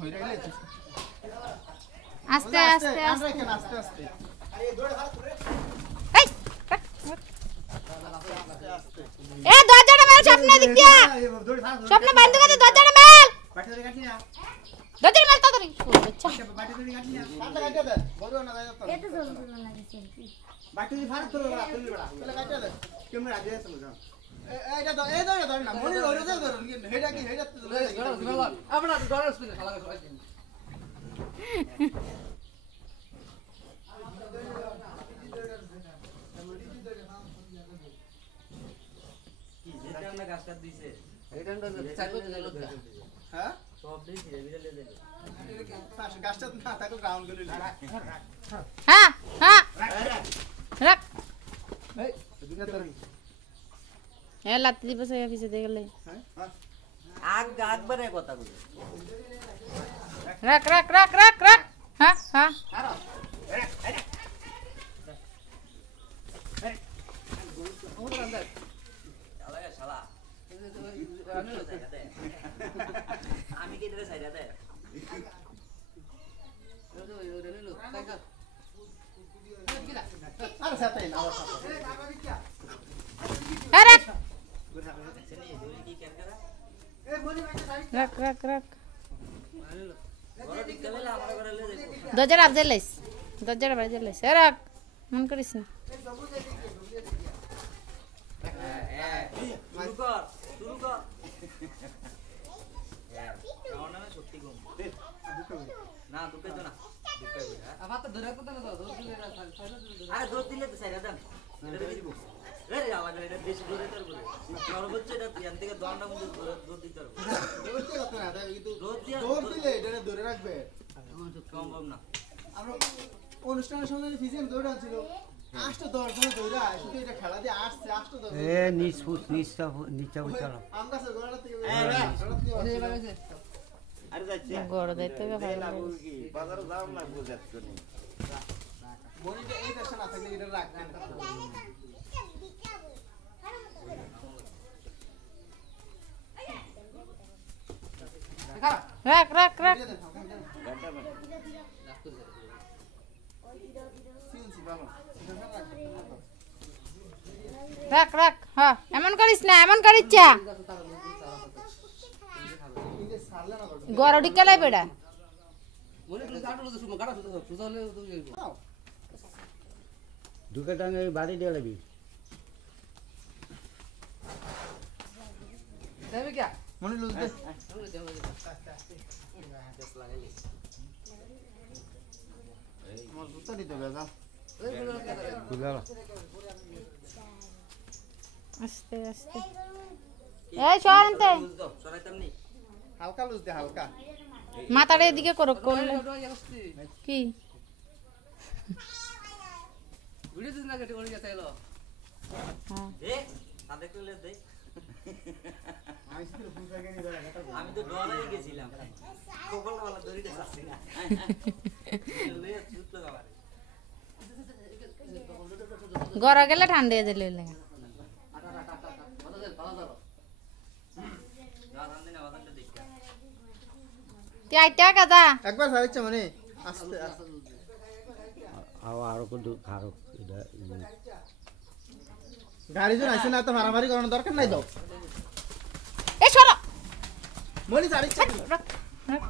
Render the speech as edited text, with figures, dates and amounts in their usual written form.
হই রাইলে আস্তে আস্তে আস্তে আস্তে আস্তে আরে দৌড়ে ভাগ করে এই এ দরজাটা মেল স্বপ্ন দিক দিয়া স্বপ্ন বন্ধ করে দরজাটা মেল বাটি ধরে কাটি না দরজাটা মেল তাড়াতাড়ি আচ্ছা বাটি ধরে কাটি না কাটা কাটা দে বড় না দাও তো এত জল জল লাগছে বাটি ভাগ তোর বড় তুলি বড় তাহলে কাটা দে ক্যামেরা দিয়ে সমঝা এইটা তো এই ধরে ধর না মনি ধরে ধর হেডা কি হেডা তো আপনা ডলার স্পিন খালা করে কি যেটা আমরা গাছটা দিছে এটা চাইবো তো জানো হ্যাঁ সব দিছি বিড়ালে দিলে পাশ গাছটা না থাকলে রাউন্ড করে হ্যাঁ হ্যাঁ রাখ এই দুটা তোর এ লাত্তি দিবস এই অফিসে দেখলে হ্যাঁ আগবারে কথা কই রাখ রাখ রাখ রাখ রাখ হ্যাঁ হ্যাঁ শালা শালা আমি কি ধরে সাইডা দে আরে সাথে না আবার সাথে এ রাখ কি কেন করা এই মনি ভাই সাইড রাখ রাখ রাখ বড় দিক গেলে আমার ঘরে লয়ে যাবো দরজাটা আপ জ্বালাইস দরজাটা বাইরে জ্বালাইস এ রাখ মন করিস না শুরু কর আমার নামে সত্যি কম না দুঃখে তো না দুঃখে আমার তো ধরে কথা না দোষ দিলে আরে দোষ দিলে তো সাইডা দাম এটা দিব রে আমার এটা বেশি জোরে তোর বলে সর্বোচ্চ এটা ইয়ান থেকে দণ্ডা মধ্যে দৌড় দিতে পারবো দৌড়তে কত না দাও কিন্তু দৌড় দিলে এটা ধরে রাখবে সম্ভব না আমরা অনুষ্ঠানের সময় ফিজিয়াম দৌড় ছিল 8 10 জন দৌড়া শুধু এটা খেলা দিয়ে আসছে 8 10 এ নিচা উঠালো আমরা স্যার গোড়া থেকে আরে যাচ্ছে গড় দাইতে হবে লাগু কি বাজারে যাও না বুঝাত করি মনিটা এই দেশে না থাকলে এটা রাখবেন রাখ রাখ রাখ রাখ রাখ হ্যাঁ এমন করিস না এমন করিস চা গড় ঢিকালাই বেড়া মনে করে কাটলো তো সুমা কাটা সুজা হলে তো যাইবো দুটো টাঙ্গে বাড়ি দিয়ে লাগবি যাবে কি মনি লুজ দে আমার জুতা দিতে হবে যা খুলালো আস্তে আস্তে এই সরনতে সরাইতাম নি হালকা লুজ দে হালকা মাথাটা এদিকে করো করলে কি ভিডিও দিন না কেটে করে গেছে এলো হ্যাঁ দে তাদের কইলে দে আমি তো ডরাই গেছিলাম কোকলওয়ালা দড়িটা ছাড়ছি না লয়ে চুতলো আবার গড় গেলে ঠান্ডা হয়ে দিলে আটা ভালো দে ভালো ধরো রাত দিন আওয়াজটা দেখা তুই আইটা কাদা একবার সারিচ্ছে মানে আস্তে আস্তে আরো কিন্তু খারো এটা গাড়ি জন আইছে না তো মারামারি করানোর দরকার নাই দাও এই সরো মনি সারিচ্ছে রাখ রাখ